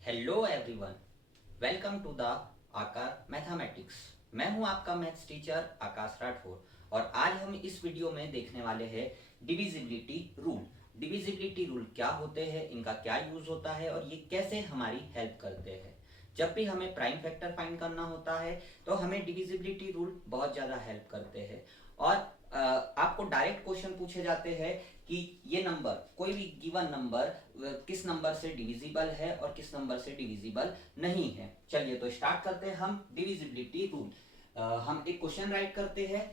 Hello everyone, welcome to the Aakar mathematics. मैं हूं आपका मैथ्स टीचर आकाश राठौर और आज हम इस वीडियो में देखने वाले हैं डिविजिबिलिटी रूल। डिविजिबिलिटी रूल क्या होते हैं, इनका क्या यूज होता है और ये कैसे हमारी हेल्प करते हैं। जब भी हमें प्राइम फैक्टर फाइंड करना होता है तो हमें डिविजिबिलिटी रूल बहुत ज़्यादा हेल्प करते हैं। और आपको डायरेक्ट क्वेश्चन पूछे जाते हैं कि ये नंबर, कोई भी गिवन नंबर किस नंबर से डिविजिबल है और किस नंबर से डिविजिबल नहीं है। चलिए तो स्टार्ट करते हैं हम डिविजिबिलिटी रूल। हम एक क्वेश्चन राइट करते हैं,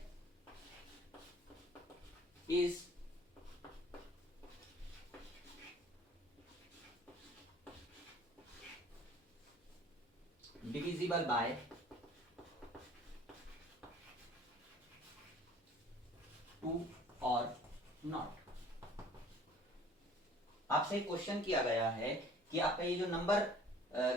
इज डिविजिबल बाय 2 और नॉट। आपसे क्वेश्चन किया गया है कि आपका ये जो नंबर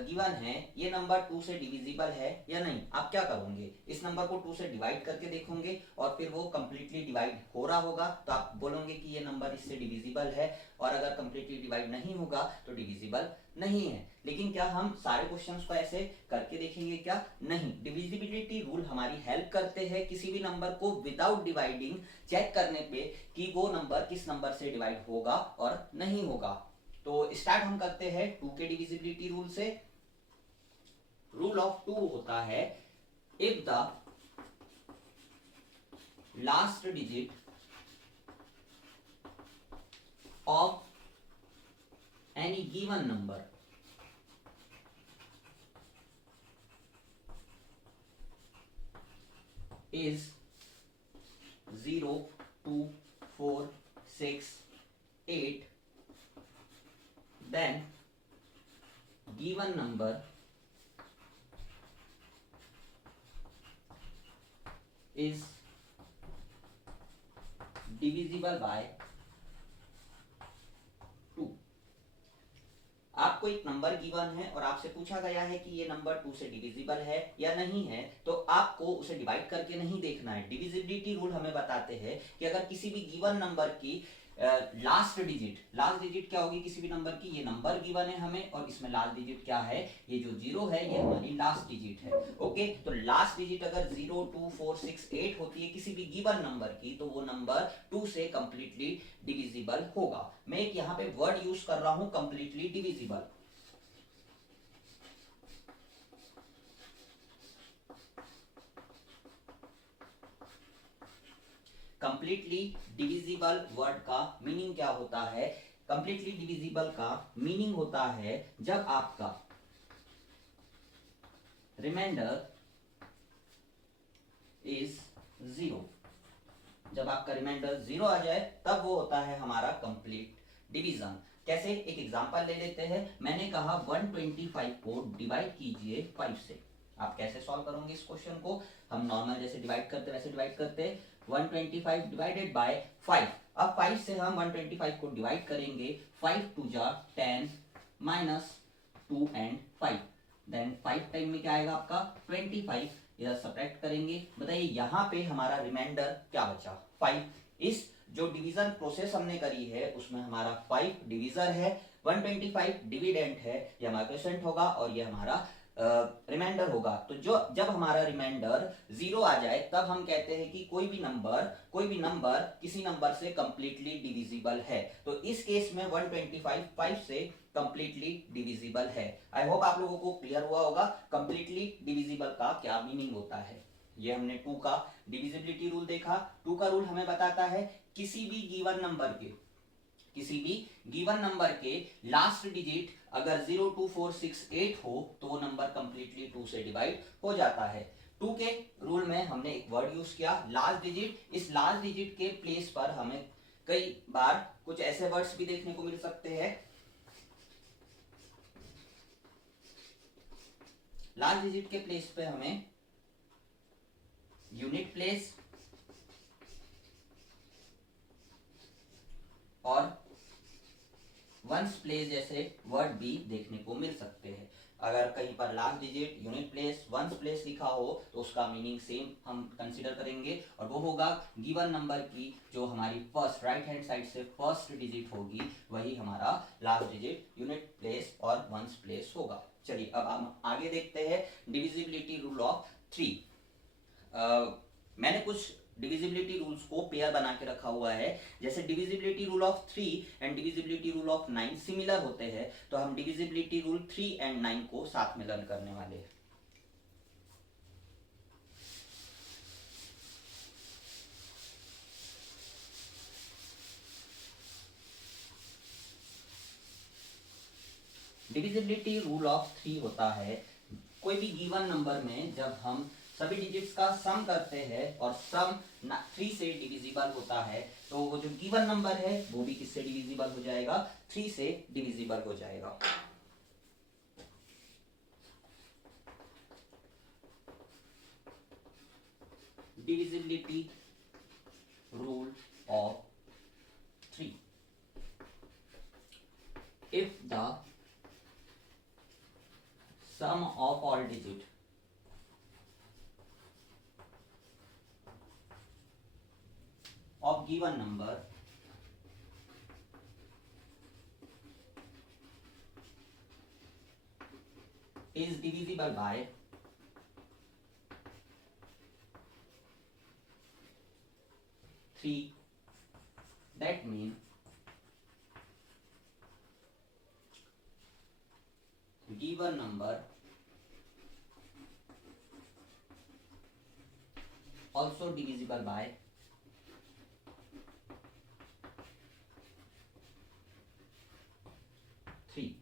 गिवन है ये नंबर 2 से डिविजिबल है या नहीं। आप क्या करोगे, इस नंबर को 2 से डिवाइड करके देखोगे और फिर वो कंप्लीटली डिवाइड हो रहा होगा तो आप बोलोगे कि ये नंबर इससे डिविजिबल है, और अगर कंप्लीटली डिवाइड नहीं होगा तो डिविजिबल नहीं है। लेकिन क्या हम सारे क्वेश्चंस को ऐसे करके देखेंगे? क्या नहीं। डिविजिबिलिटी रूल हमारी हेल्प करते हैं किसी भी नंबर को विदाउट डिवाइडिंग चेक करने पे कि वो नंबर किस नंबर से डिवाइड होगा और नहीं होगा। तो स्टार्ट हम करते हैं 2 के डिविजिबिलिटी रूल से। रूल ऑफ 2 होता है, if the last digit of any given number is 0, 2, 4, 6, 8, then given number is divisible by 2। आपको एक नंबर गिवन है और आपसे पूछा गया है कि ये नंबर 2 से डिविजिबल है या नहीं है, तो आपको उसे डिवाइड करके नहीं देखना है। डिविजिबिलिटी रूल हमें बताते हैं कि अगर किसी भी गिवन नंबर की लास्ट डिजिट क्या होगी किसी भी नंबर की, ये नंबर गिवन है हमें और इसमें लास्ट डिजिट क्या है, ये जो 0 है ये हमारी लास्ट डिजिट है। ओके, तो लास्ट डिजिट अगर 0, 2, 4, 6, 8 होती है किसी भी गिवन नंबर की, तो वो नंबर 2 से कंप्लीटली डिविजिबल होगा। मैं एक यहाँ पे वर्ड यूज कर रहा हूं, completely divisible. Completely divisible word का मीनिंग क्या होता है? कंप्लीटली डिविजिबल का मीनिंग होता है जब आपका रिमाइंडर इज 0। जब आपका रिमाइंडर 0 आ जाए तब वो होता है हमारा कंप्लीट डिवीजन। कैसे, एक एग्जांपल ले लेते हैं। मैंने कहा 125 को डिवाइड कीजिए 5 से। आप कैसे सॉल्व करोगे इस क्वेश्चन को? हम नॉर्मल जैसे डिवाइड करते वैसे डिवाइड करते। 125 डिवाइडेड बाय 5। अब 5 से हम 125 को डिवाइड करेंगे। 5 टू जा 10 माइनस 2 एंड 5, देन 5 टाइम में क्या आएगा आपका 25। इधर सब्ट्रैक्ट करेंगे। बताइए यहाँ पे हमारा रिमाइंडर क्या बचा, 5। इस जो डिवीजन प्रोसेस हमने करी है उसमें हमारा 5 डिविजर है, 125 डिविडेंट है, ये हमारा क्वेश्चन होगा और ये हमारा रिमाइंडर होगा। तो जो जब हमारा रिमाइंडर 0 आ जाए तब हम कहते हैं कि कोई भी नंबर किसी नंबर से कंप्लीटली डिविजिबल है। तो इस केस में 125 5 से कंप्लीटली डिविजिबल है। आई होप आप लोगों को क्लियर हुआ होगा कंप्लीटली डिविजिबल का क्या मीनिंग होता है। ये हमने 2 का डिविजिबिलिटी रूल देखा। 2 का रूल हमें बताता है किसी भी गिवन नंबर के लास्ट डिजिट अगर 0, 2, 4, 6, 8 हो तो वो नंबर कंप्लीटली 2 से डिवाइड हो जाता है। 2 के रूल में हमने एक वर्ड यूज किया, लास्ट डिजिट। इस लास्ट डिजिट के प्लेस पर हमें कई बार कुछ ऐसे वर्ड्स भी देखने को मिल सकते हैं। लास्ट डिजिट के प्लेस पे हमें यूनिट प्लेस और 1 वंस प्लेस जैसे वर्ड भी देखने को मिल सकते हैं। अगर कहीं पर last digit unit place ones place लिखा हो तो उसका मीनिंग सेम हम कंसीडर करेंगे, और वो होगा गिवन नंबर की जो हमारी फर्स्ट राइट हैंड साइड से फर्स्ट डिजिट होगी वही हमारा लास्ट डिजिट यूनिट प्लेस और वंस प्लेस होगा। चलिए अब हम आगे देखते हैं डिविजिबिलिटी रूल ऑफ 3। मैंने कुछ डिविजिबिलिटी रूल्स को पेयर बना के रखा हुआ है। जैसे divisibility rule of 3 and divisibility rule of 9 similar होते हैं, तो हम डिविजिबिलिटी रूल 3 एंड 9 को साथ में लर्न करने वाले हैं। डिविजिबिलिटी रूल ऑफ 3 होता है कोई भी गिवन नंबर में जब हम सभी डिजिट्स का सम करते हैं और सम 3 से डिविजिबल होता है, तो वो जो गिवन नंबर है वो भी किससे डिविजिबल हो जाएगा, 3 से डिविजिबल हो जाएगा। Divisibility rule of 3, if the sum of all digit of given number is divisible by 3, that means given number also divisible by 3।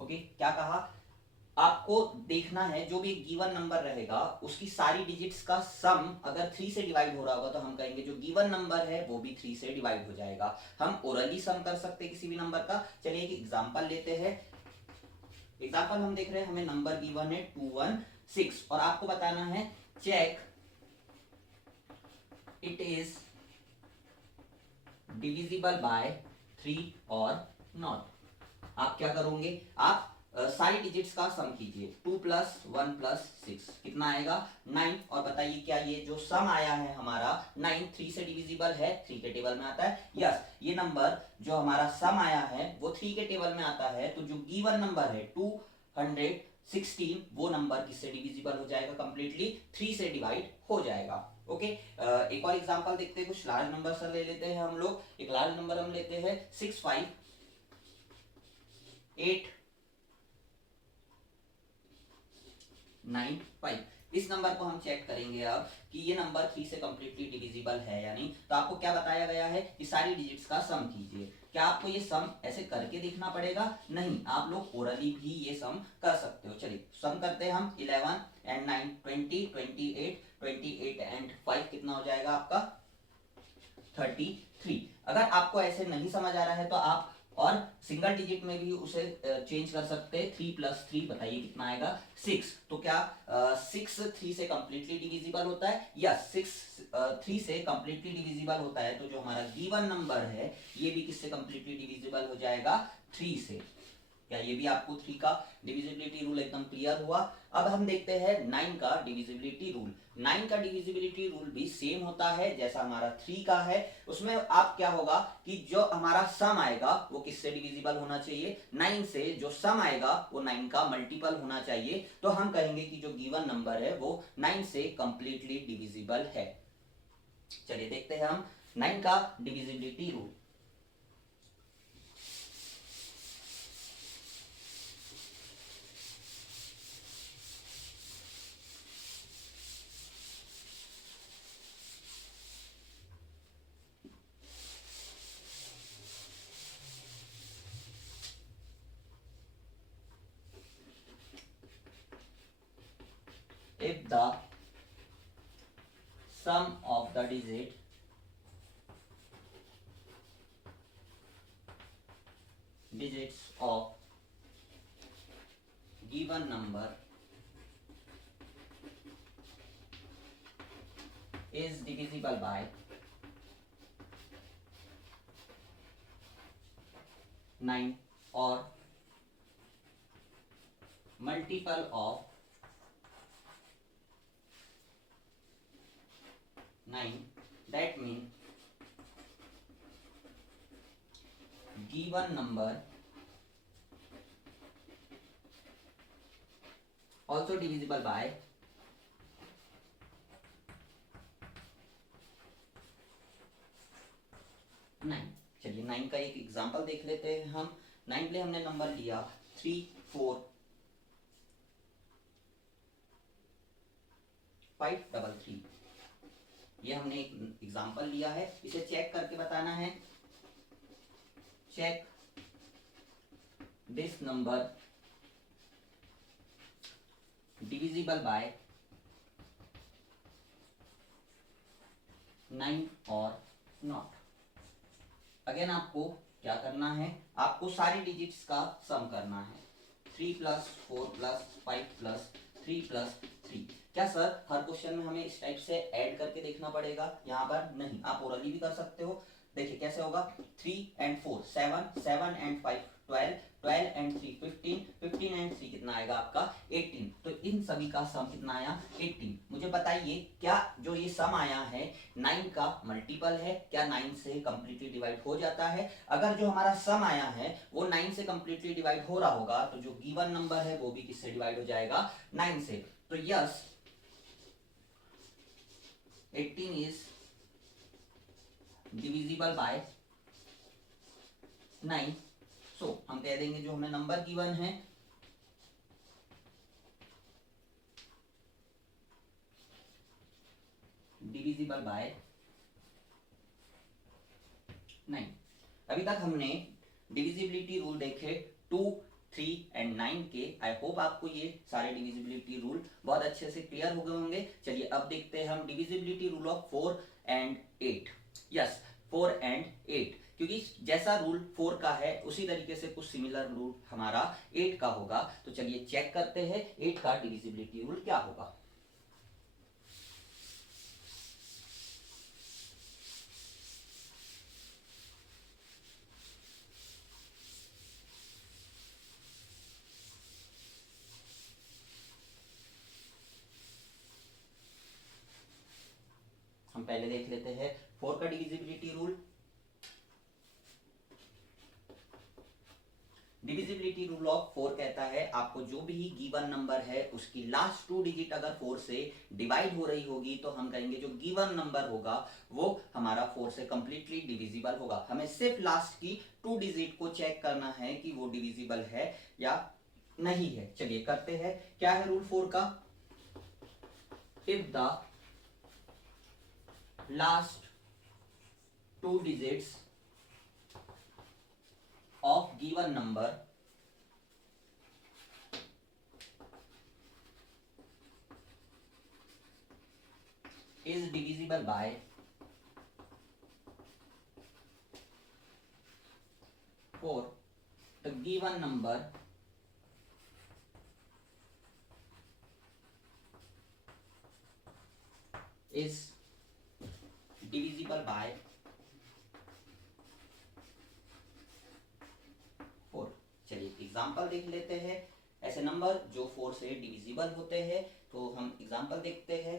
Okay, क्या कहा, आपको देखना है जो भी गिवन नंबर रहेगा उसकी सारी डिजिट्स का सम अगर 3 से डिवाइड हो रहा होगा तो हम कहेंगे जो गिवन नंबर है वो भी 3 से डिवाइड हो जाएगा। हम ओरली सम कर सकते हैं किसी भी नंबर का। चलिए एक एग्जांपल लेते हैं। एग्जांपल हम देख रहे हैं, हमें नंबर गिवन है 216 और आपको बताना है check it is divisible by 3 और नॉट। आप क्या करोगे, आप सारी डिजिट्स का सम कीजिए। 2 प्लस 1 प्लस 6 कितना आएगा, 9। और बताइए क्या ये जो सम आया है हमारा 9 3 से डिविजिबल है, 3 के टेबल में आता है। यस, ये नंबर जो हमारा सम आया है वो 3 के टेबल में आता है, तो जो गिवन नंबर है 216 वो नंबर किससे डिविजिबल हो जाएगा, कंप्लीटली 3 से डिवाइड हो जाएगा। ओके, एक और एग्जांपल देखते हैं, कुछ लार्ज नंबर से ले लेते हैं हम लोग। एक लार्ज नंबर हम लेते हैं 6585। इस नंबर को हम चेक करेंगे अब कि ये नंबर 3 से कंप्लीटली डिविजिबल है या नहीं। तो आपको क्या बताया गया है कि सारी डिजिट्स का सम कीजिए। क्या आपको ये सम ऐसे करके देखना पड़ेगा, नहीं, आप लोग ओरली भी ये सम कर सकते हो। चलिए सम करते हैं हम। 11 एंड 9 20, 28 एंड 5 कितना हो जाएगा आपका 33। अगर आपको ऐसे नहीं समझ आ रहा है तो आप और सिंगल डिजिट में भी उसे चेंज कर सकते हैं। 3 प्लस 3 बताइए कितना आएगा 6। तो क्या 6 3 से कंप्लीटली डिविजिबल होता है, या 6 3 से कंप्लीटली डिविजिबल होता है, तो जो हमारा गिवन नंबर है ये भी किससे कंप्लीटली डिविजिबल हो जाएगा, 3 से। क्या ये भी आपको 3 का डिविजिबिलिटी रूल एकदम क्लियर हुआ। अब हम देखते हैं 9 का डिविजिबिलिटी रूल। 9 का डिविजिबिलिटी रूल भी सेम होता है जैसा हमारा 3 का है। उसमें आप क्या होगा कि जो हमारा सम आएगा वो किससे डिविजिबल होना चाहिए, 9 से। जो सम आएगा वो 9 का मल्टीपल होना चाहिए। तो हम कहेंगे कि जो गिवन नंबर है वो 9 से कंप्लीटली डिविजिबल है। चलिए देखते हैं हम 9 का divisibility rule. If the sum of the digits of given number is divisible by 9, और multiple of 9, that mean given number also divisible by 9। चलिए 9 का एक एग्जांपल देख लेते हैं हम। 9 के लिए हमने नंबर लिया 3 4 5 3 3। ये हमने एक एग्जांपल लिया है, इसे चेक करके बताना है। Check this number divisible by 9 और नॉट। अगेन आपको क्या करना है, आपको सारी डिजिट्स का सम करना है। 3 + 4 + 5 + 3 + 3। क्या सर हर क्वेश्चन में हमें इस टाइप से ऐड करके देखना पड़ेगा? यहाँ पर नहीं, आप ओरली भी कर सकते हो। देखिए कैसे होगा, 3 and 4 7, 7 and 5 12, 12 and 3 15, 15 and 3 कितना आएगा आपका 18। तो इन सभी का सम कितना आया 18। मुझे बताइए क्या जो ये सम आया है 9 का मल्टीपल है, क्या 9 से कंप्लीटली डिवाइड हो जाता है? अगर जो हमारा सम आया है वो 9 से कंप्लीटली डिवाइड हो रहा होगा तो जो गिवन नंबर है वो भी किससे डिवाइड हो जाएगा 9 से। तो यस 18 इज डिविजिबल बाय 9। सो हम कह देंगे जो हमें नंबर गिवन है डिविजिबल बाय 9। अभी तक हमने डिविजिबिलिटी रूल देखे 2, 3 एंड 9 के। आई होप आपको ये सारे डिविजिबिलिटी रूल बहुत अच्छे से क्लियर हो गए होंगे। चलिए अब देखते हैं हम divisibility rule of 4 and 8। Yes 4 and 8, क्योंकि जैसा रूल 4 का है उसी तरीके से कुछ सिमिलर रूल हमारा 8 का होगा। तो चलिए चेक करते हैं 8 का डिविजिबिलिटी रूल क्या होगा। हम पहले देख लेते हैं 4 का divisibility rule. Divisibility rule of 4 कहता है आपको जो भी गिवन नंबर है उसकी लास्ट 2 डिजिट अगर 4 से डिवाइड हो रही होगी तो हम कहेंगे जो गिवन नंबर होगा वो हमारा 4 से कंप्लीटली डिविजिबल होगा। हमें सिर्फ लास्ट की 2 डिजिट को चेक करना है कि वो डिविजिबल है या नहीं है। चलिए करते हैं, क्या है रूल 4 का। If the last 2 digits of given number is divisible by 4, the given number is divisible by 4। चलिए एग्जाम्पल देख लेते हैं ऐसे नंबर जो 4 से डिविजिबल होते हैं। तो हम एग्जाम्पल देखते हैं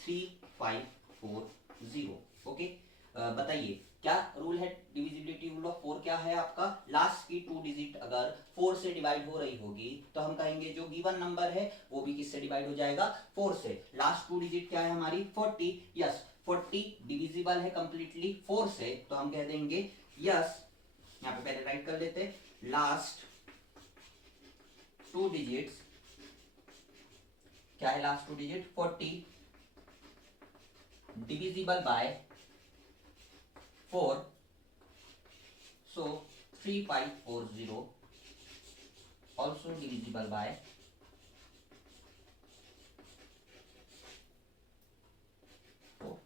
3 5 4 0। ओके बताइए क्या रूल है डिविजिबिलिटी रूल ऑफ 4 क्या है आपका। लास्ट की 2 डिजिट अगर 4 से डिवाइड हो रही होगी तो हम कहेंगे जो गिवन नंबर है वो भी किससे डिवाइड हो जाएगा 4 से। लास्ट 2 डिजिट क्या है हमारी 40। यस 40 डिविजिबल है कंप्लीटली 4 से, तो हम कह देंगे यस, यहाँ पे पहले राइट कर लेते लास्ट 2 डिजिट्स, क्या है last 2 digit 40 divisible by 4, so 3540 also divisible by 4।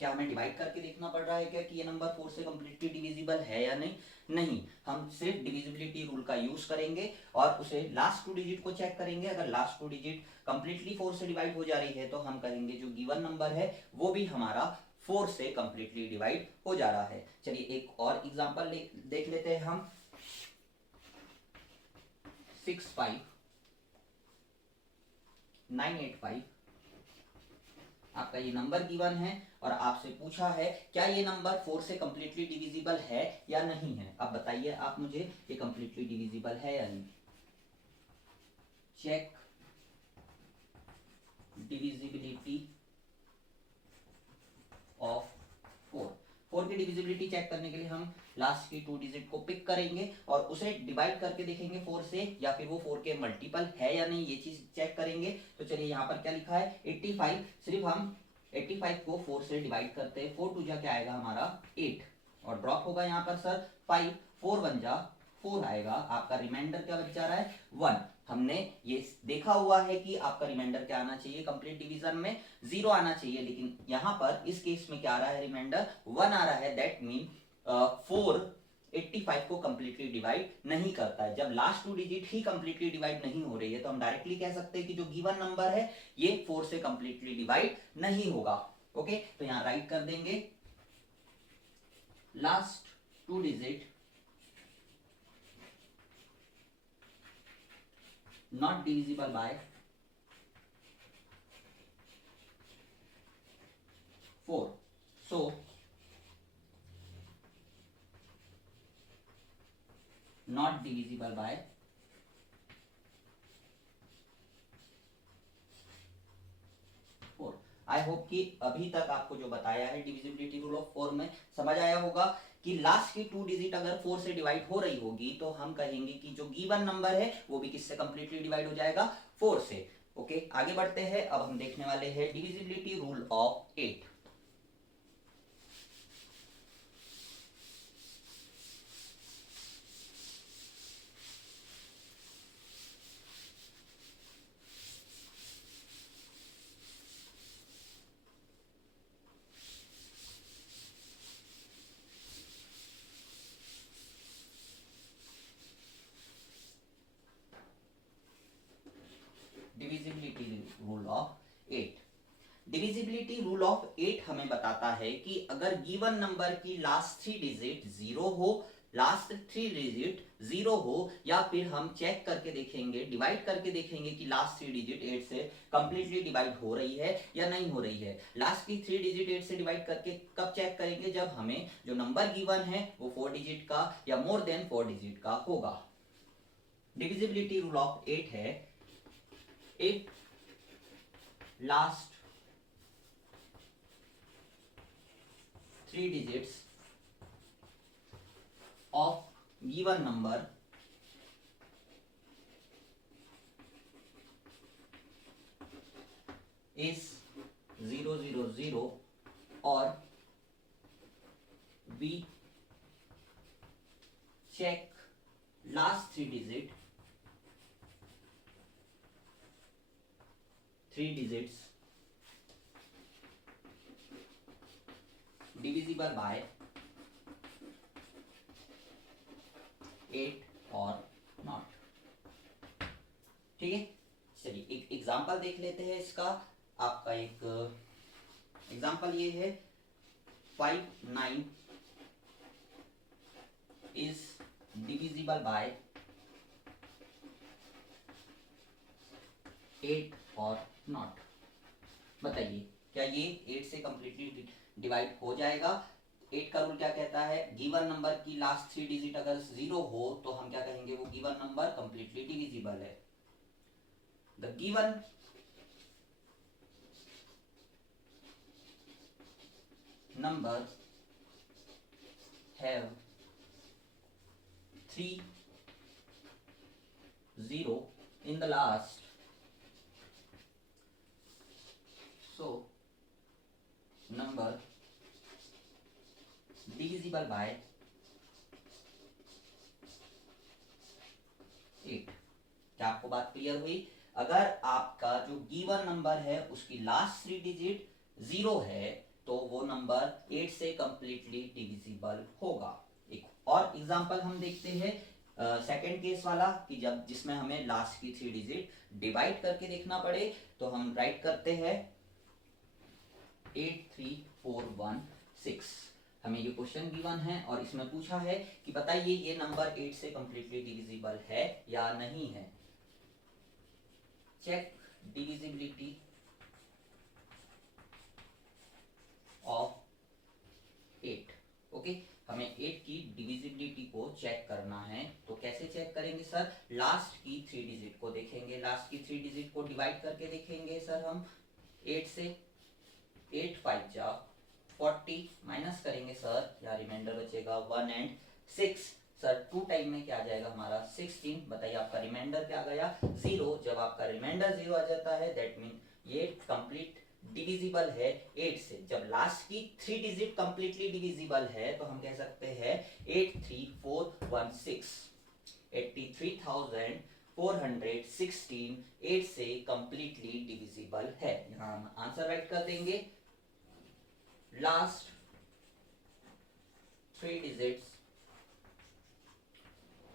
क्या हमें डिवाइड करके देखना पड़ रहा है क्या कि ये नंबर 4 से कंप्लीटली डिविजिबल है या नहीं? नहीं, हम सिर्फ डिविजिबिलिटी रूल का यूज करेंगे और उसे लास्ट 2 डिजिट को चेक करेंगे। अगर लास्ट 2 डिजिट कंप्लीटली 4 से डिवाइड हो जा रही है तो हम कहेंगे जो गिवन नंबर है वो भी हमारा 4 से कंप्लीटली डिवाइड हो जा रहा है। चलिए एक और एग्जांपल देख लेते हैं हम। 65985 आपका ये नंबर गिवन है और आपसे पूछा है क्या ये नंबर 4 से कंप्लीटली डिविजिबल है या नहीं है। अब बताइए आप मुझे ये कंप्लीटली डिविजिबल है या नहीं। चेक डिविजिबिलिटी ऑफ 4 की डिविजिबिलिटी चेक करने के लिए हम लास्ट की 2 डिजिट को पिक करेंगे और उसे डिवाइड करके देखेंगे 4 से या फिर वो 4 के मल्टीपल है या नहीं, ये चीज चेक करेंगे। तो चलिए यहाँ पर क्या लिखा है 85, सिर्फ हम 85 को 4 से डिवाइड करते हैं, 4 टू जा क्या आएगा हमारा 8 और ड्रॉप होगा यहाँ पर सर 5, 4 1 जा 4 आएगा, आपका रिमाइंडर क्या बच जा रहा है 1। हमने ये देखा हुआ है कि आपका रिमाइंडर क्या आना चाहिए कंप्लीट डिवीजन में 0 आना चाहिए, लेकिन यहाँ पर इस केस में क्या आ रहा है रिमाइंडर 1 आ रहा है। दैट मीन 4 85 को कंप्लीटली डिवाइड नहीं करता है। जब लास्ट 2 डिजिट ही कंप्लीटली डिवाइड नहीं हो रही है तो हम डायरेक्टली कह सकते हैं कि जो गिवन नंबर है ये 4 से कंप्लीटली डिवाइड नहीं होगा। ओके, तो यहां राइट कर देंगे last 2 digit not divisible by 4, so not divisible by 4। I hope कि अभी तक आपको जो बताया है डिविजिबिलिटी रूल ऑफ 4 में समझ आया होगा कि लास्ट की 2 डिजिट अगर 4 से डिवाइड हो रही होगी तो हम कहेंगे कि जो गिवन नंबर है वो भी किससे कंप्लीटली डिवाइड हो जाएगा 4 से। ओके, आगे बढ़ते हैं। अब हम देखने वाले हैं divisibility rule of 8। Divisibility rule of 8। Divisibility rule of 8 हमें बताता है कि अगर गिवन नंबर की लास्ट 3 डिजिट 0 हो, लास्ट 3 डिजिट 0 हो, या फिर हम चेक करके देखेंगे डिवाइड करके देखेंगे कि लास्ट 3 डिजिट 8 से कंप्लीटली डिवाइड हो रही है या नहीं हो रही है। लास्ट की 3 डिजिट 8 से डिवाइड करके कब चेक करेंगे, जब हमें जो नंबर गिवन है वो 4 डिजिट का या मोर देन 4 डिजिट का होगा। डिविजिबिलिटी रूल ऑफ 8 है if last 3 digits of given number is 000 or we check last 3 digit 3 digits divisible by 8 or not। ठीक है, चलिए एक एग्जांपल देख लेते हैं इसका। आपका एक एग्जांपल ये है 59 is divisible by 8 और नॉट। बताइए क्या ये 8 से कंप्लीटली डिवाइड हो जाएगा। 8 का रूल क्या कहता है, गिवन नंबर की लास्ट 3 डिजिट अगर 0 हो तो हम क्या कहेंगे वो गिवन नंबर कंप्लीटली डिविजिबल है। The given number have 3 0 in the last, so number divisible by 8। क्या आपको बात क्लियर हुई। अगर आपका जो गिवन नंबर है उसकी लास्ट 3 डिजिट 0 है तो वो नंबर 8 से कंप्लीटली डिविजिबल होगा। एक और एग्जांपल हम देखते हैं सेकंड केस वाला कि जब जिसमें हमें लास्ट की 3 डिजिट डिवाइड करके देखना पड़े, तो हम राइट करते हैं 83416। हमें ये क्वेश्चन गिवन है और इसमें पूछा है कि बताइए ये नंबर 8 से कंप्लीटली डिविजिबल है या नहीं है। Check divisibility of 8। ओके, हमें 8 की डिविजिबिलिटी को चेक करना है। तो कैसे चेक करेंगे सर? लास्ट की 3 डिजिट को देखेंगे, लास्ट की 3 डिजिट को डिवाइड करके देखेंगे सर हम 8 से। 8 5 जा 40 माइनस करेंगे सर, यहाँ रिमाइंडर बचेगा 1 एंड 6 सर। 2 टाइम में क्या आ जाएगा हमारा 16। बताइए आपका रिमाइंडर क्या गया? 0। जब आपका रिमाइंडर 0 आ जाता है दैट मीन ये कंप्लीट डिविजिबल है 8 से। जब लास्ट की 3 डिजिट कंप्लीटली डिविजिबल है तो हम कह सकते हैं 83416 83,416 8 से कंप्लीटली डिविजिबल है। यहां हम आंसर राइट कर देंगे। Last 3 digits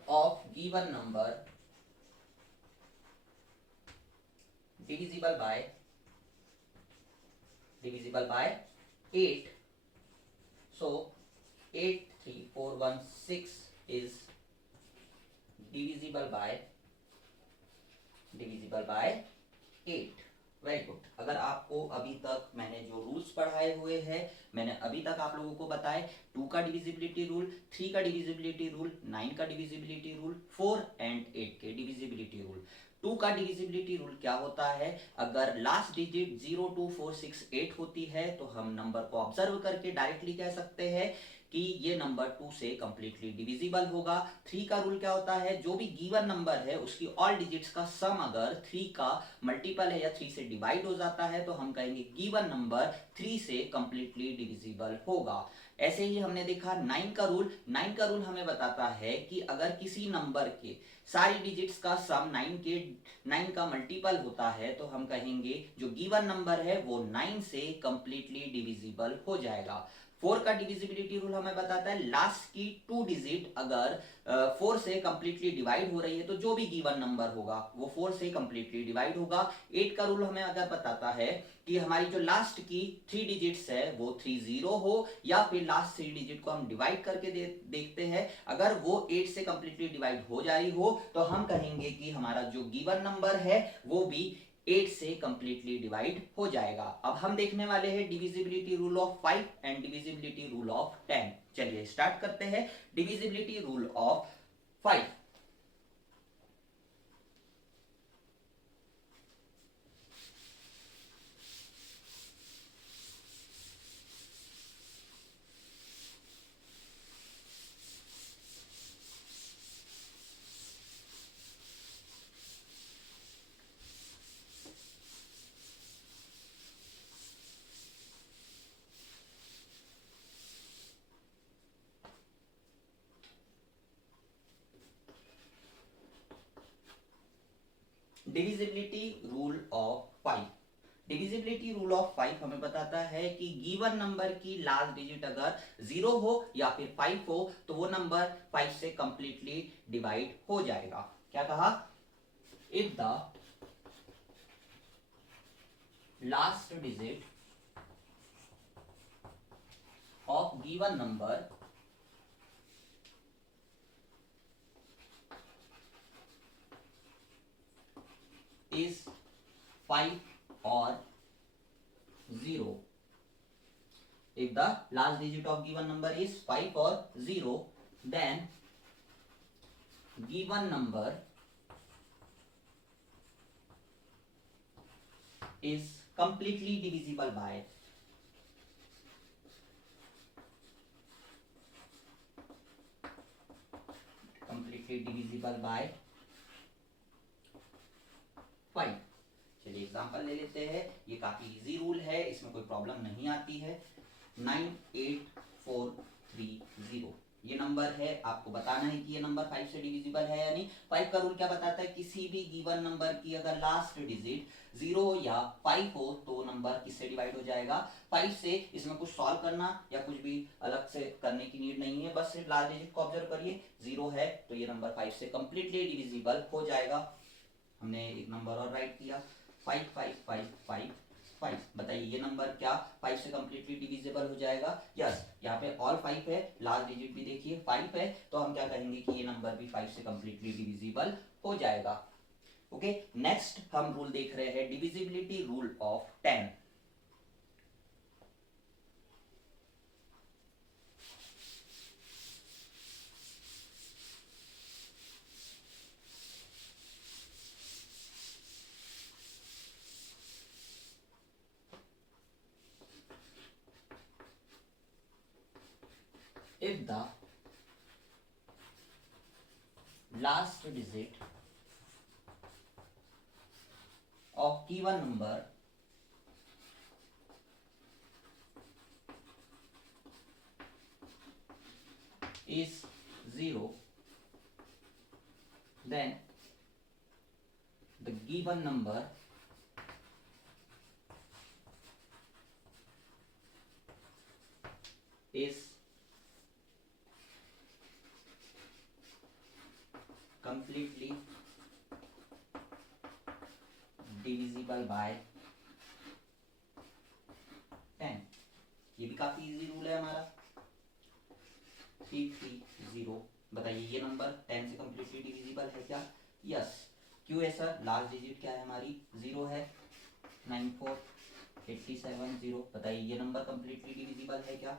of given number divisible by 8, so 83416 is divisible by 8। Very good. अगर आपको अभी तक मैंने जो रूल्स पढ़ाए हुए हैं, मैंने अभी तक आप लोगों को बताए 2 का डिविजिबिलिटी रूल, 3 का डिविजिबिलिटी रूल, 9 का डिविजिबिलिटी रूल, 4 एंड 8 के डिविजिबिलिटी रूल। 2 का डिविजिबिलिटी रूल क्या होता है? अगर लास्ट डिजिट 0 2 4 6 8 होती है तो हम नंबर को ऑब्जर्व करके डायरेक्टली कह सकते हैं कि ये नंबर 2 से कंप्लीटली डिविजिबल होगा। 3 का रूल क्या होता है? जो भी गिवन नंबर है उसकी ऑल डिजिट्स का सम अगर 3 का मल्टीपल है या 3 से डिवाइड हो जाता है तो हम कहेंगे गिवन नंबर 3 से कंप्लीटली डिविजिबल होगा। ऐसे ही हमने देखा 9 का रूल। 9 का रूल हमें बताता है कि अगर किसी नंबर के सारी डिजिट्स का सम 9 का मल्टीपल होता है तो हम कहेंगे जो गिवन नंबर है वो 9 से कंप्लीटली डिविजिबल हो जाएगा। 4 का डिविजिबिलिटी रूल हमें बताता है लास्ट की 2 डिजिट अगर 4 से कंप्लीटली डिवाइड हो रही है तो जो भी गिवन नंबर होगा वो 4 से कंप्लीटली डिवाइड होगा। 8 का रूल हमें अगर बताता है कि हमारी जो लास्ट की 3 डिजिट्स है वो 30 हो या फिर लास्ट 3 डिजिट को हम डिवाइड करके देखते हैं, अगर वो 8 से कंप्लीटली डिवाइड हो जा रही हो तो हम कहेंगे कि हमारा जो गिवन नंबर है वो भी 8 से कंप्लीटली डिवाइड हो जाएगा। अब हम देखने वाले हैं divisibility rule of 5 and divisibility rule of 10। चलिए स्टार्ट करते हैं divisibility rule of 5। Divisibility rule of 5। Divisibility rule of 5 हमें बताता है कि गिवन नंबर की लास्ट डिजिट अगर 0 हो या फिर 5 हो तो वो नंबर 5 से कंप्लीटली डिवाइड हो जाएगा। क्या कहा? If the last digit of given number is 5 or 0, if the last digit of given number is 5 or 0 then given number is completely divisible by five. चलिए एग्जांपल ले लेते हैं, ये काफी इजी रूल है, इसमें कोई प्रॉब्लम नहीं आती है। 98430 ये नंबर है, आपको बताना है कि ये नंबर 5 से डिविजिबल है या नहीं। 5 का रूल क्या बताता है? किसी भी गिवन नंबर की अगर लास्ट डिजिट 0 या 5 हो तो नंबर किससे डिवाइड हो जाएगा? 5 से। इसमें कुछ सॉल्व करना या कुछ भी अलग से करने की नीड नहीं है, बस सिर्फ लास्ट डिजिट को ऑब्जर्व करिए। 0 है तो ये नंबर 5 से कंप्लीटली डिविजिबल हो जाएगा। हमने एक नंबर और राइट किया 5555 5। बताइए ये नंबर क्या 5 से कंप्लीटली डिविजिबल हो जाएगा? यस, यहाँ पे ऑल 5 है, लास्ट डिजिट भी देखिए 5 है, तो हम क्या कहेंगे कि ये नंबर भी 5 से कंप्लीटली डिविजिबल हो जाएगा। ओके, नेक्स्ट हम रूल देख रहे हैं, divisibility rule of 10। If the last digit of given number is 0, then the given number is completely divisible by 10। ये भी काफी इजी रूल है हमारा। 330। बताइए ये नंबर 10 से कंप्लीटली डिविजिबल है क्या? यस। क्यों है सर? लास्ट डिजिट क्या है हमारी? 0 है। 94870। बताइए ये नंबर कंप्लीटली डिविजिबल है क्या?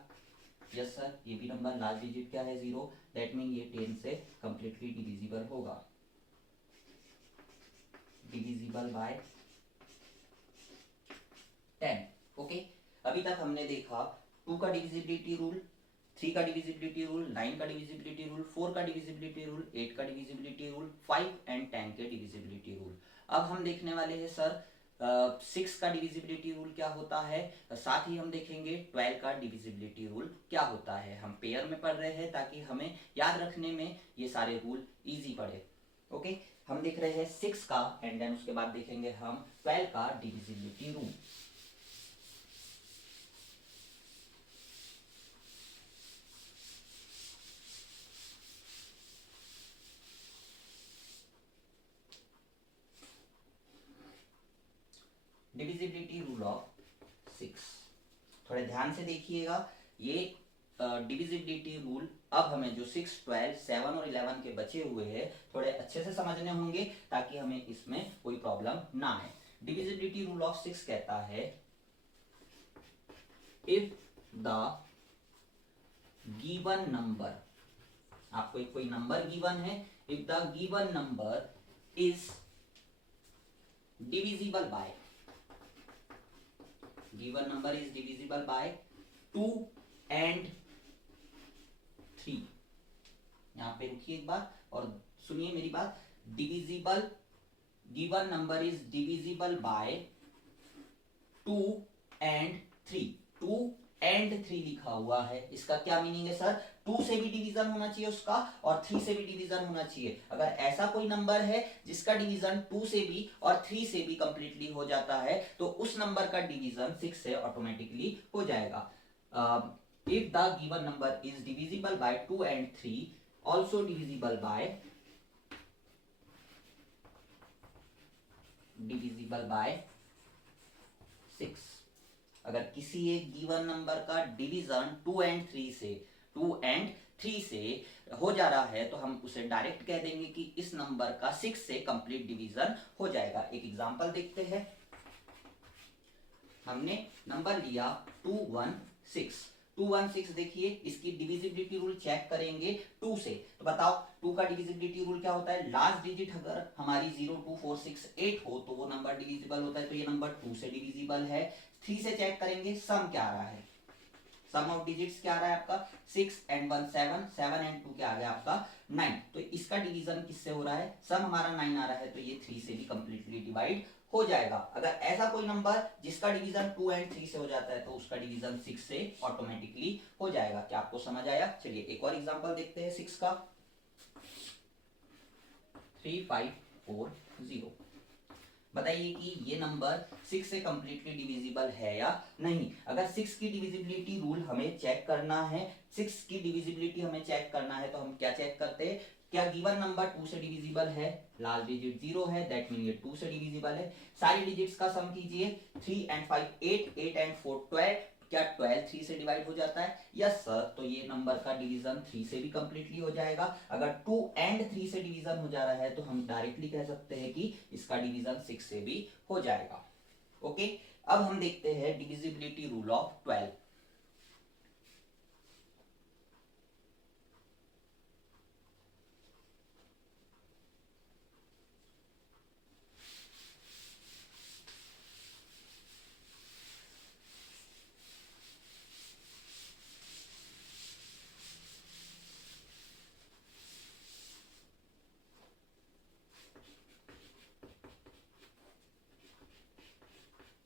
यस सर, ये भी नंबर लास्ट डिजिट क्या है? 0। दैट मीन ये 10 से कंप्लीटली डिविजिबल होगा, डिविजिबल बाय 10। ओके, अभी तक हमने देखा 2 का डिविजिबिलिटी रूल, 3 का डिविजिबिलिटी रूल, 9 का डिविजिबिलिटी रूल, 4 का डिविजिबिलिटी रूल, 8 का डिविजिबिलिटी रूल, 5 एंड 10 के डिविजिबिलिटी रूल। अब हम देखने वाले हैं सर 6 का डिविजिबिलिटी रूल क्या होता है, साथ ही हम देखेंगे 12 का डिविजिबिलिटी रूल क्या होता है। हम पेयर में पढ़ रहे हैं ताकि हमें याद रखने में ये सारे रूल इजी पड़े। ओके, हम देख रहे हैं 6 का एंड देन उसके बाद देखेंगे हम 12 का divisibility rule. Divisibility rule of 6, थोड़े ध्यान से देखिएगा। ये डिविजिबिलिटी रूल अब हमें जो 6, 12, 7 और 11 के बचे हुए हैं थोड़े अच्छे से समझने होंगे ताकि हमें इसमें कोई प्रॉब्लम ना आए। डिविजिबिलिटी रूल ऑफ 6 कहता है इफ द गिवन नंबर, आपको एक कोई नंबर गिवन है, if the given number is divisible bye, given number is divisible by 2 and 3। यहां पे रुकिए एक बार और सुनिए मेरी बात। Divisible, given number is divisible bye 2 and 3। 2 and 3 लिखा हुआ है, इसका क्या मीनिंग है सर? 2 से भी डिवीजन होना चाहिए उसका और 3 से भी डिवीजन होना चाहिए। अगर ऐसा कोई नंबर है जिसका डिवीजन 2 से भी और 3 से भी कंप्लीटली हो जाता है तो उस नंबर का डिवीजन 6 से ऑटोमेटिकली हो जाएगा। If the given number is divisible bye 2 and 3, also divisible by 6। अगर किसी एक गिवन नंबर का डिवीजन 2 and 3 से हो जा रहा है तो हम उसे डायरेक्ट कह देंगे कि इस नंबर का 6 से कंप्लीट डिवीजन हो जाएगा। एक एग्जांपल देखते हैं। हमने नंबर लिया 216। 216 देखिए, इसकी डिविजिबिलिटी रूल चेक करेंगे 2 से, तो बताओ 2 का डिविजिबिलिटी रूल क्या होता है? लास्ट डिजिट अगर हमारी 0, 2, 4, 6, 8 हो तो वो नंबर डिविजिबल होता है, तो ये नंबर 2 से डिविजिबल है। 3 से चेक करेंगे सम क्या आ रहा है, सम ऑफ डिजिट्स क्या आ रहा है आपका? 6 and 1 7, 7 and 2 क्या आ गया आपका? 9। तो इसका डिवीजन किससे हो रहा है? सम हमारा 9 आ रहा है, तो ये 3 से भी कंप्लीटली डिवाइड हो जाएगा। अगर ऐसा कोई नंबर जिसका डिवीजन 2 and 3 से हो जाता है तो उसका डिवीजन 6 से ऑटोमेटिकली हो जाएगा। क्या आपको समझ आया? चलिए एक और एग्जांपल देखते हैं 6 का। 3540। बताइए कि ये नंबर 6 से कंप्लीटली डिविजिबल है या नहीं। अगर 6 की डिविजिबिलिटी रूल हमें चेक करना है, 6 की डिविजिबिलिटी हमें चेक करना है तो हम क्या चेक करते हैं? क्या गिवन नंबर 2 से डिविजिबल है? लास्ट डिजिट 0 है, दैट मीन ये 2 से डिविजिबल है। सारी डिजिट्स का सम कीजिए, 3 एंड 5 8, 8 एंड 4 12। क्या 12 3 से डिवाइड हो जाता है? यस सर, तो ये नंबर का डिवीजन 3 से भी कंप्लीटली हो जाएगा। अगर 2 एंड 3 से डिवीजन हो जा रहा है तो हम डायरेक्टली कह सकते हैं कि इसका डिवीजन 6 से भी हो जाएगा। ओके, अब हम देखते हैं divisibility rule of 12।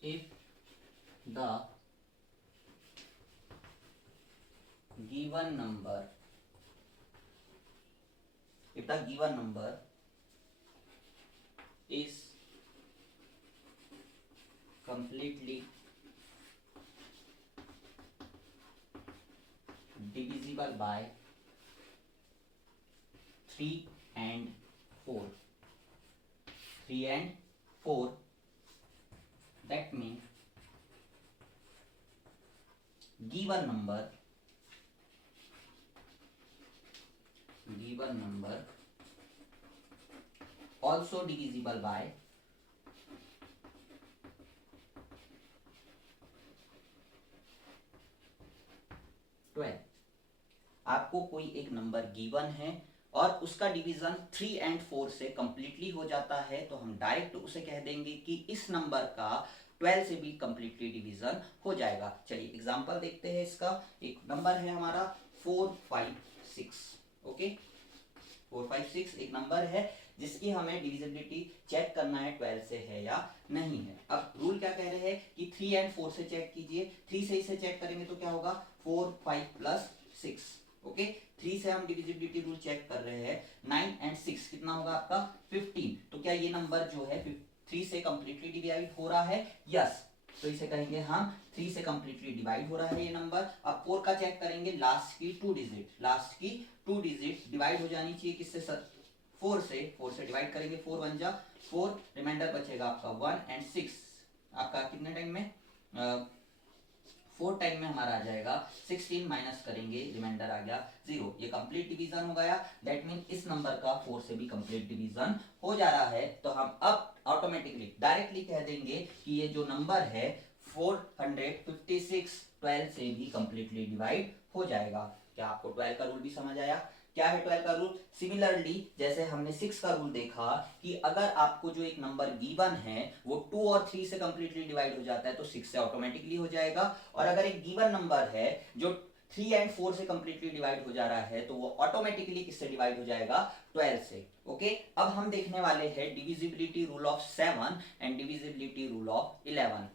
If the given number is completely divisible by 3 and 4, that means given number also divisible by 12। आपको कोई एक नंबर गिवन है और उसका डिवीजन 3 एंड 4 से कंप्लीटली हो जाता है तो हम डायरेक्ट उसे कह देंगे कि इस नंबर का 12 से भी कंप्लीटली डिवीजन हो जाएगा। चलिए एग्जांपल देखते हैं इसका। एक नंबर है हमारा 456। ओके, 456 एक नंबर है जिसकी हमें डिविजिबिलिटी चेक करना है 12 से है या नहीं है। अब रूल क्या कह रहे हैं कि 3 एंड 4 से चेक कीजिए। 3 से इसे चेक करेंगे तो क्या होगा? 4 5 प्लस 6। ओके, 3 से हम डिविजिबिलिटी रूल चेक कर रहे हैं। 9 एंड 6 कितना होगा आपका? 15। तो क्या ये नंबर जो है 3 से कंप्लीटली डिवाइड हो रहा है? यस, तो इसे कहेंगे हम 3 से कंप्लीटली डिवाइड हो रहा है ये नंबर। अब 4 का चेक करेंगे, लास्ट की 2 डिजिट डिवाइड हो जानी चाहिए किससे सर? 4 से। 4 से डिवाइड करेंगे, 4 1 जा 4, रिमाइंडर बचेगा आपका 1 एंड 6। आपका कितने टाइम में? 4 टाइम में हमारा आ जाएगा 16, माइनस करेंगे, रिमाइंडर आ गया 0। ये कंप्लीट डिवीजन हो गया, दैट मीन इस नंबर का 4 से भी कंप्लीट डिवीजन हो जा रहा है। तो हम अब ऑटोमेटिकली डायरेक्टली कह देंगे कि ये जो नंबर है 456 12 से भी कंप्लीटली डिवाइड हो जाएगा। क्या आपको 12 का रूल भी समझ आया? क्या है 12 का रूल? सिमिलरली जैसे हमने 6 का रूल देखा कि अगर आपको जो एक नंबर गिवन है वो 2 और 3 से कंप्लीटली डिवाइड हो जाता है तो 6 से ऑटोमेटिकली हो जाएगा। और अगर एक गिवन नंबर है जो 3 एंड 4 से कंप्लीटली डिवाइड हो जा रहा है तो वो ऑटोमेटिकली किससे डिवाइड हो जाएगा? 12 से। ओके, अब हम देखने वाले हैं divisibility rule of 7 and divisibility rule of 11।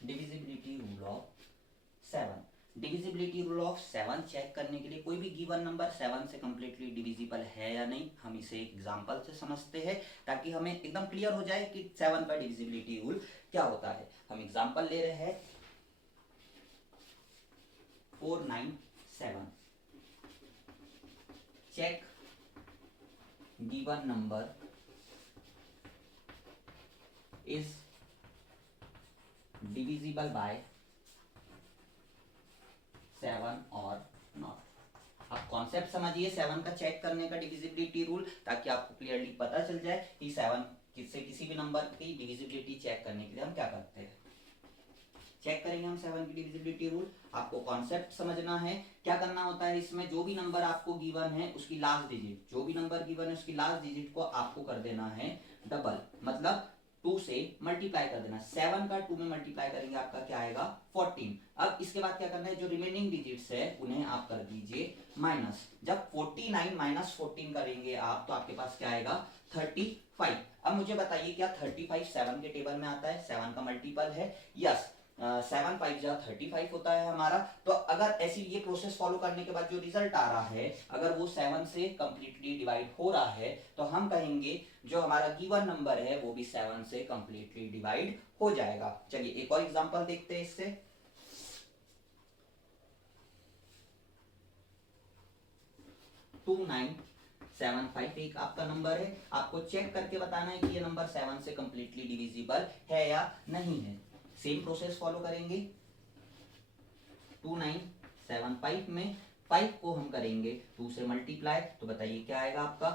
Divisibility rule of 7। Divisibility rule of 7 check करने के लिए कोई भी गिवन नंबर 7 से कंप्लीटली डिविजिबल है या नहीं, हम इसे एक एग्जांपल से समझते हैं ताकि हमें एकदम क्लियर हो जाए कि 7 का डिविजिबिलिटी रूल क्या होता है। हम एग्जांपल ले रहे हैं 497। Check given number is divisible by 7 और नॉट। आप कॉन्सेप्ट समझिए 7 का चेक करने का डिविजिबिलिटी रूल, ताकि आपको क्लियरली पता चल जाए कि 7 किससे किसी भी नंबर की डिविजिबिलिटी चेक करने के लिए हम क्या करते हैं। चेक करेंगे हम 7 की डिविजिबिलिटी रूल। आपको कॉन्सेप्ट समझना है। क्या करना होता है इसमें, जो भी नंबर आपको गिवन है उसकी लास्ट डिजिट, जो भी नंबर गिवन है उसकी लास्ट डिजिट को आपको कर देना है डबल। मतलब 2 से मल्टीप्लाई कर देना। 7 का 2 में मल्टीप्लाई करेंगे आपका क्या आएगा 14। अब इसके बाद क्या करना है, जो रिमेनिंग डिजिट्स है उन्हें आप कर दीजिए माइनस। जब 49 माइनस 14 करेंगे आप तो आपके पास क्या आएगा 35। अब मुझे बताइए क्या 35 7 के टेबल में आता है, 7 का मल्टीपल है, यस 7 5 जा 35 होता है हमारा। तो अगर ऐसी ये प्रोसेस फॉलो करने के बाद जो रिजल्ट आ रहा है अगर वो 7 से कंप्लीटली डिवाइड हो रहा है तो हम कहेंगे जो हमारा गिवन नंबर है वो भी 7 से कंप्लीटली डिवाइड हो जाएगा। चलिए एक और एग्जांपल देखते हैं इससे। 2975 एक आपका नंबर है, आपको चेक करके बताना है कि ये नंबर 7 से कंप्लीटली डिविजिबल है या नहीं है। सेम प्रोसेस फॉलो करेंगे। 2975 में 5 को हम करेंगे 2 से मल्टीप्लाई, तो बताइए क्या आएगा आपका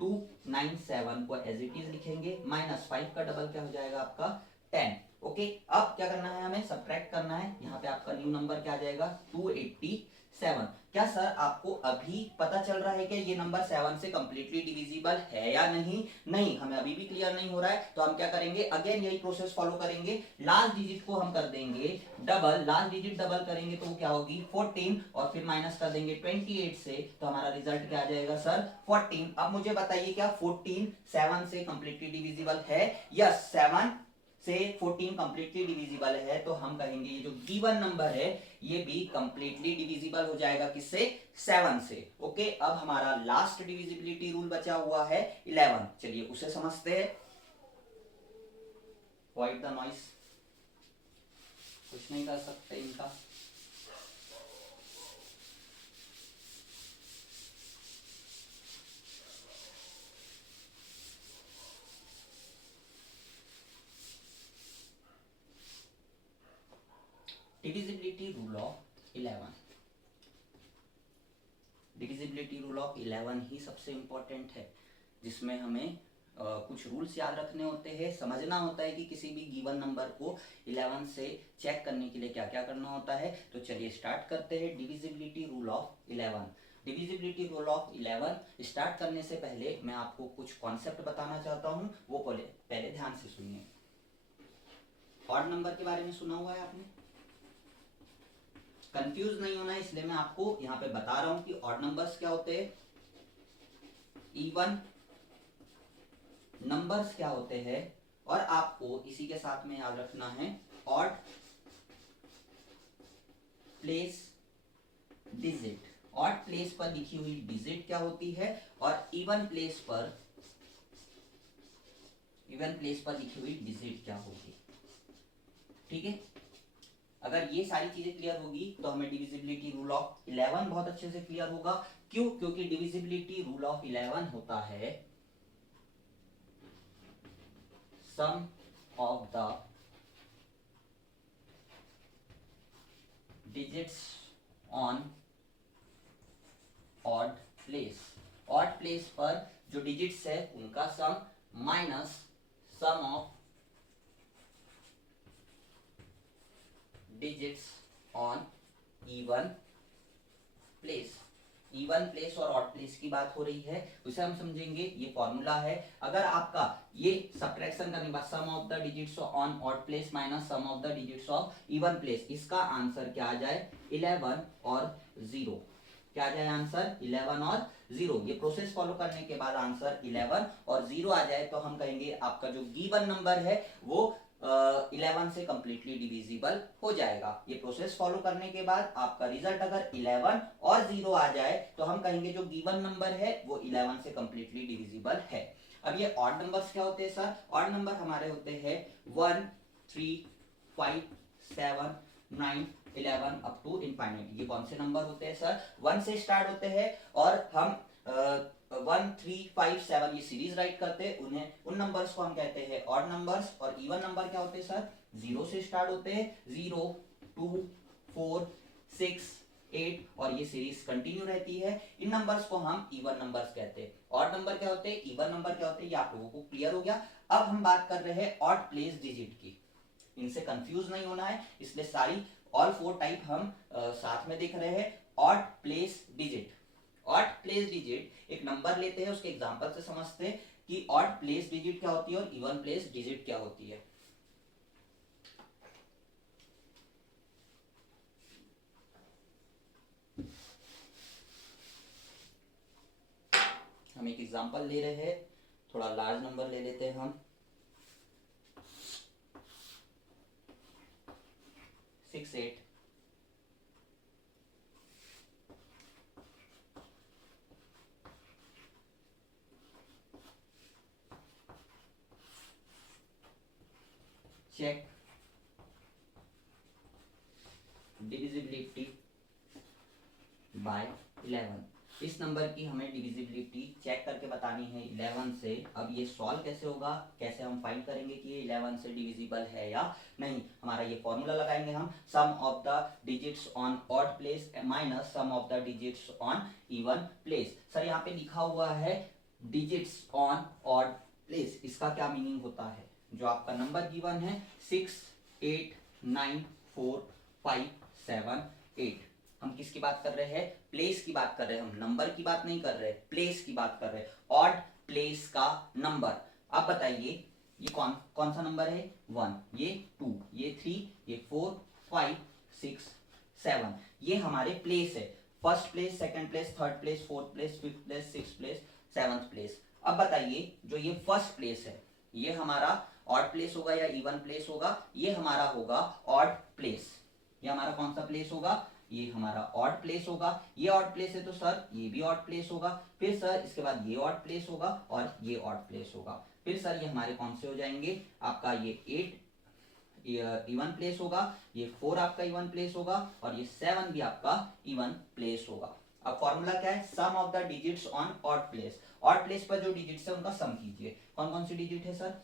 297 को एज इट इज लिखेंगे, माइनस 5 का डबल क्या हो जाएगा आपका 10। ओके, अब क्या करना है, हमें सब्ट्रैक्ट करना है। यहाँ पे आपका न्यू नंबर क्या आ जाएगा 287। क्या सर आपको अभी पता चल रहा है कि ये नंबर 7 से कंप्लीटली डिविजिबल है या नहीं? नहीं, हमें अभी भी क्लियर नहीं हो रहा है। तो हम क्या करेंगे, अगेन यही प्रोसेस फॉलो करेंगे। लास्ट डिजिट को हम कर देंगे डबल, लास्ट डिजिट डबल करेंगे तो वो क्या होगी 14 और फिर माइनस कर देंगे 28 से, तो हमारा रिजल्ट क्या आ जाएगा सर 14। अब मुझे बताइए क्या 14 7 से कंप्लीटली डिविजिबल है? यस, 7 से 14 कंप्लीटली डिविजिबल है, तो हम कहेंगे ये जो गिवन नंबर है ये भी कंप्लीटली डिविजिबल हो जाएगा किससे 7 से। ओके, अब हमारा लास्ट डिविजिबिलिटी रूल बचा हुआ है 11। चलिए उसे समझते हैं। व्हाइट द नॉइस, कुछ नहीं कर सकते इनका। Divisibility rule of 11, divisibility rule of 11 ही सबसे इंपॉर्टेंट है, जिसमें हमें कुछ रूल्स याद रखने होते हैं, समझना होता है कि किसी भी गिवन नंबर को 11 से चेक करने के लिए क्या क्या करना होता है। तो चलिए स्टार्ट करते हैं divisibility rule of 11। Divisibility rule of 11 start करने से पहले मैं आपको कुछ कॉन्सेप्ट बताना चाहता हूँ, वो पहले ध्यान से सुनिए। ऑड नंबर के बारे में सुना हुआ है आपने? कंफ्यूज नहीं होना है इसलिए मैं आपको यहां पे बता रहा हूं कि ऑड नंबर्स क्या होते हैं, इवन नंबर्स क्या होते हैं, और आपको इसी के साथ में याद रखना है odd place digit. Odd place पर लिखी हुई डिजिट क्या होती है और इवन प्लेस पर लिखी हुई डिजिट क्या होगी। ठीक है, अगर ये सारी चीजें क्लियर होगी तो हमें डिविजिबिलिटी रूल ऑफ 11 बहुत अच्छे से क्लियर होगा। क्यों? क्योंकि डिविजिबिलिटी रूल ऑफ 11 होता है sum of the digits on odd place. Odd place पर जो डिजिट्स है उनका sum minus sum of digits on even place. Even place और ऑड प्लेस की बात हो रही है, उसे हम समझेंगे। ये फॉर्मूला है, अगर आपका ये सब्ट्रैक्शन करने के बाद sum of the digits on odd place minus sum of the digits of even place, इसका आंसर क्या आ जाए 11 और 0। क्या आ जाए आंसर 11 और 0। ये प्रोसेस फॉलो करने के बाद आंसर 11 और 0 आ जाए तो हम कहेंगे आपका जो गिवन नंबर है वो 11 से कंप्लीटली डिविजिबल हो जाएगा। ये प्रोसेस फॉलो करने के बाद आपका रिजल्ट अगर 11 और 0 आ जाए तो हम कहेंगे जो गिवन नंबर है वो 11 से कंप्लीटली डिविजिबल है। अब ये ऑड नंबर्स क्या होते हैं सर? ऑड नंबर हमारे होते हैं 1 3 5 7 9 11 अप टू इनफाइनाइट। ये कौन से नंबर होते हैं सर? 1 से स्टार्ट होते हैं और हम 1 3 5 7 ये सीरीज राइट करते हैं, उन्हें उन नंबर्स को हम कहते हैं ऑड नंबर्स। और इवन नंबर क्या होते हैं सर? 0 से स्टार्ट होते हैं, 0 2 4 6 8 और ये सीरीज कंटिन्यू रहती है। इन नंबर्स को हम इवन नंबर्स कहते हैं। ऑड नंबर क्या होते हैं, इवन नंबर क्या होते हैं, ये आप लोगों को क्लियर हो गया। अब हम बात कर रहे हैं ऑड प्लेस डिजिट की। इनसे कंफ्यूज नहीं होना है, इसलिए सारी ऑल 4 टाइप हम साथ में देख रहे हैं। Odd place digit, odd place digit एक नंबर लेते हैं, उसके एग्जांपल से समझते हैं। कि ऑड प्लेस डिजिट क्या होती है और इवन प्लेस डिजिट क्या होती है। हम एक एग्जांपल ले रहे हैं, थोड़ा लार्ज नंबर ले लेते हैं हम 6 8 चेक डिविजिबिलिटी बाय 11। इस नंबर की हमें डिविजिबिलिटी चेक करके बतानी है 11 से। अब ये सॉल्व कैसे होगा, कैसे हम फाइंड करेंगे कि ये 11 से डिविजिबल है या नहीं। हमारा ये फॉर्मूला लगाएंगे हम, sum of the digits on odd place minus sum of the digits on even place. Sir यहाँ पे लिखा हुआ है डिजिट्स ऑन ऑड प्लेस, इसका क्या मीनिंग होता है। जो आपका नंबर गिवन है 6 8 9 4 5 7 8, हम किसकी बात कर रहे हैं, प्लेस की बात कर रहे हैं, हम नंबर की बात नहीं कर रहे, प्लेस की बात कर रहे हैं, ऑड प्लेस का नंबर। आप बताइए ये कौन कौन सा नंबर है, 1, ये 2, ये 3, ये 4 5 6 7, ये हमारे प्लेस है। First place, second place, third place, fourth place, fifth place, sixth place, seventh place. अब बताइए जो ये फर्स्ट प्लेस है ये हमारा ऑड प्लेस होगा या इवन प्लेस होगा, ये हमारा होगा ऑड प्लेस। ये हमारा कौन सा प्लेस होगा, ये हमारा ऑड प्लेस होगा। ये ऑड प्लेस है तो सर ये भी ऑड प्लेस होगा, फिर सर इसके बाद ये ऑड प्लेस होगा और ये ऑड प्लेस होगा, फिर सर ये हमारे कौन से हो जाएंगे, आपका ये 8 इवन प्लेस होगा, ये 4 आपका इवन प्लेस होगा और ये 7 भी आपका इवन प्लेस होगा। अब फॉर्मूला क्या है, sum of the digits on odd place. Odd place पर जो डिजिट्स है उनका सम कीजिए। कौन कौन सी डिजिट है सर,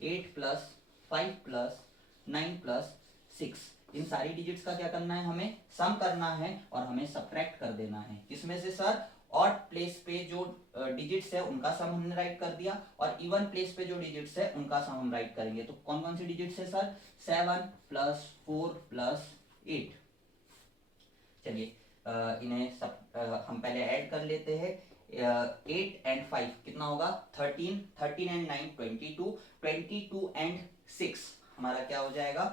8 प्लस 5 प्लस 9 प्लस 6, इन सारी डिजिट्स का क्या करना है, हमें सम करना है और हमें सब्ट्रैक्ट कर देना है। किसमें से सर, ऑड प्लेस पे जो डिजिट्स है उनका सम हमने राइट कर दिया और इवन प्लेस पे जो डिजिट्स है उनका सम हम राइट करेंगे। तो कौन कौन सी डिजिट्स है सर, 7 प्लस 4 प्लस 8। चलिए इन्हें सब हम पहले ऐड कर लेते हैं। 8 एंड 5 कितना होगा, 13, 13 एंड 9 22, 22 एंड 6 हमारा क्या हो जाएगा,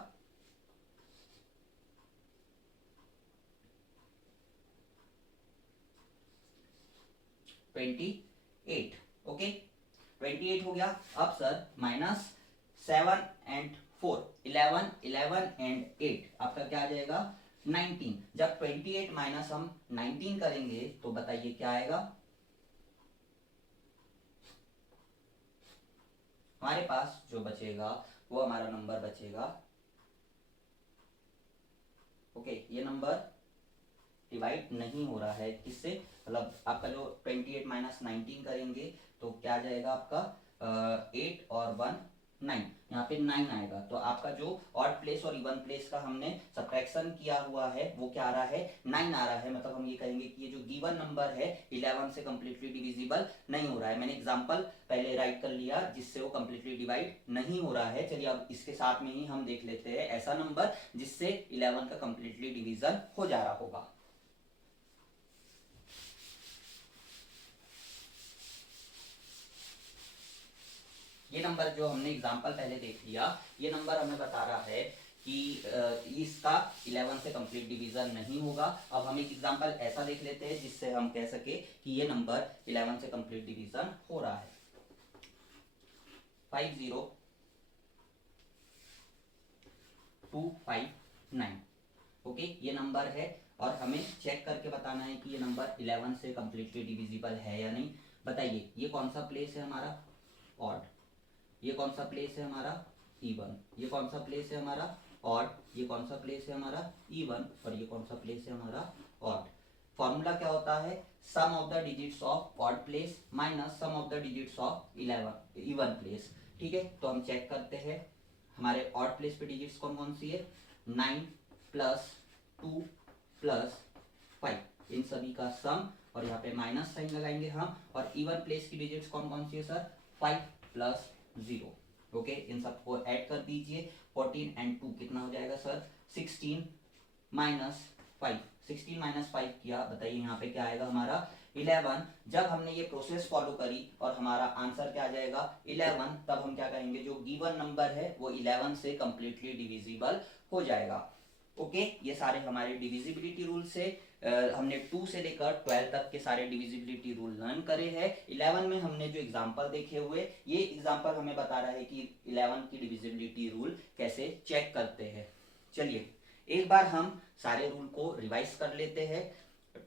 28। ओके 28 हो गया। अब सर माइनस 7 एंड 4, 11, 11 एंड 8 आपका क्या आ जाएगा, 19। जब 28 माइनस हम 19 करेंगे तो बताइए क्या आएगा, हमारे पास जो बचेगा वो हमारा नंबर बचेगा। ओके ये नंबर डिवाइड नहीं हो रहा है किससे, मतलब आपका जो 28 माइनस 19 करेंगे तो क्या आ जाएगा आपका 8 और 1 9, यहाँ पे 9 आएगा। तो आपका जो ऑड प्लेस और इवन प्लेस का हमने सब्ट्रैक्शन किया हुआ है वो क्या आ रहा है, 9 आ रहा है। मतलब हम ये कहेंगे कि ये जो गिवन नंबर है 11 से कम्प्लीटली डिविजिबल नहीं हो रहा है। मैंने एग्जांपल पहले राइट कर लिया जिससे वो कम्प्लीटली डिवाइड नहीं हो रहा है। चलिए अब इसके साथ में ही हम देख लेते हैं ऐसा नंबर जिससे 11 का कम्प्लीटली डिविजन हो जा रहा होगा। ये नंबर जो हमने एग्जांपल पहले देख लिया, ये नंबर हमें बता रहा है कि इसका 11 से कंप्लीट डिवीजन नहीं होगा। अब हम एक एग्जांपल ऐसा देख लेते हैं जिससे हम कह सके कि ये नंबर 11 से कंप्लीट डिवीजन हो रहा है। 50259 ओके ये नंबर है और हमें चेक करके बताना है कि ये नंबर 11 से कंप्लीटली डिविजिबल है या नहीं। बताइए ये कौन सा प्लेस है हमारा, ऑड, ये कौन सा प्लेस है हमारा, इवन, ये कौन सा प्लेस है हमारा ऑड, ये कौन सा प्लेस है हमारा इवन और ये कौन सा प्लेस है हमारा ऑड। फॉर्मूला क्या होता है, sum of the digits of odd place minus sum of the digits of even place. ठीक है तो हम चेक करते हैं हमारे ऑड प्लेस पे डिजिट्स कौन कौन सी है, 9 प्लस 2 प्लस 5, इन सभी का सम और यहाँ पे माइनस साइन लगाएंगे हम। और इवन प्लेस की डिजिट्स कौन कौन सी है सर, 5 प्लस 0। ओके इन सबको ऐड कर दीजिए, 14 एंड 2 कितना हो जाएगा सर, 16 माइनस 5, 16 माइनस 5 किया, बताइए यहाँ पे क्या आएगा हमारा 11 जब हमने ये प्रोसेस फॉलो करी और हमारा आंसर क्या आ जाएगा 11, तब हम क्या कहेंगे जो गिवन नंबर है वो 11 से कंप्लीटली डिविजिबल हो जाएगा। ओके, ये सारे हमारे डिविजिबिलिटी रूल से हमने 2 से लेकर 12 तक के सारे डिविजिबिलिटी रूल लर्न करे हैं। 11 में हमने जो एग्जांपल देखे हुए, ये एग्जांपल हमें बता रहा है कि 11 की डिविजिबिलिटी रूल कैसे चेक करते हैं। चलिए एक बार हम सारे रूल को रिवाइज कर लेते हैं।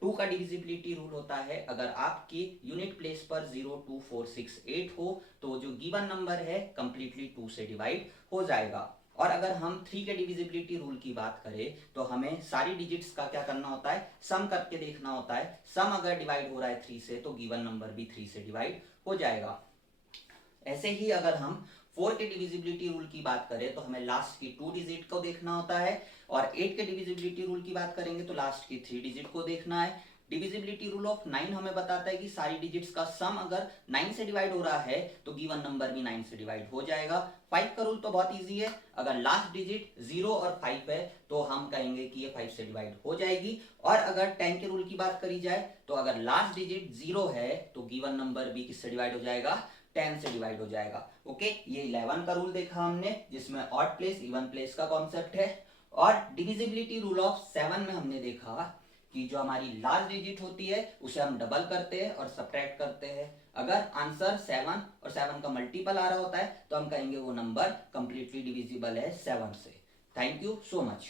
2 का डिविजिबिलिटी रूल होता है अगर आपकी यूनिट प्लेस पर 0, 2, 4, 6, 8 हो तो जो गिवन नंबर है कंप्लीटली 2 से डिवाइड हो जाएगा। और अगर हम 3 के डिविजिबिलिटी रूल की बात करें तो हमें सारी डिजिट्स का क्या करना होता है, सम करके देखना होता है। सम अगर डिवाइड हो रहा है 3 से तो गिवन नंबर भी 3 से डिवाइड हो जाएगा। ऐसे ही अगर हम 4 के डिविजिबिलिटी रूल की बात करें तो हमें लास्ट की 2 डिजिट को देखना होता है, और 8 के डिविजिबिलिटी रूल की बात करेंगे तो लास्ट की 3 डिजिट को देखना है। डिविजिबिलिटी रूल ऑफ 9 हमें बताता है कि सारी डिजिट्स का सम अगर 9 से डिवाइड हो रहा है तो गिवन नंबर भी 9 से डिवाइड हो जाएगा। 5 का रूल तो बहुत इजी है, अगर लास्ट डिजिट 0 और 5 है तो हम कहेंगे कि ये 5 से डिवाइड हो जाएगी। और अगर 10 के रूल की बात करी जाए तो अगर लास्ट डिजिट 0 है तो गिवन नंबर भी किससे डिवाइड हो जाएगा, 10 से डिवाइड हो जाएगा। ओके, ये 11 का रूल देखा हमने जिसमें ऑड प्लेस इवन प्लेस का कॉन्सेप्ट है। और डिविजिबिलिटी रूल ऑफ 7 में हमने देखा कि जो हमारी लास्ट डिजिट होती है उसे हम डबल करते हैं और सब्ट्रैक्ट करते हैं। अगर आंसर 7 और 7 का मल्टीपल आ रहा होता है तो हम कहेंगे वो नंबर कंप्लीटली डिविजिबल है 7 से। Thank you so much.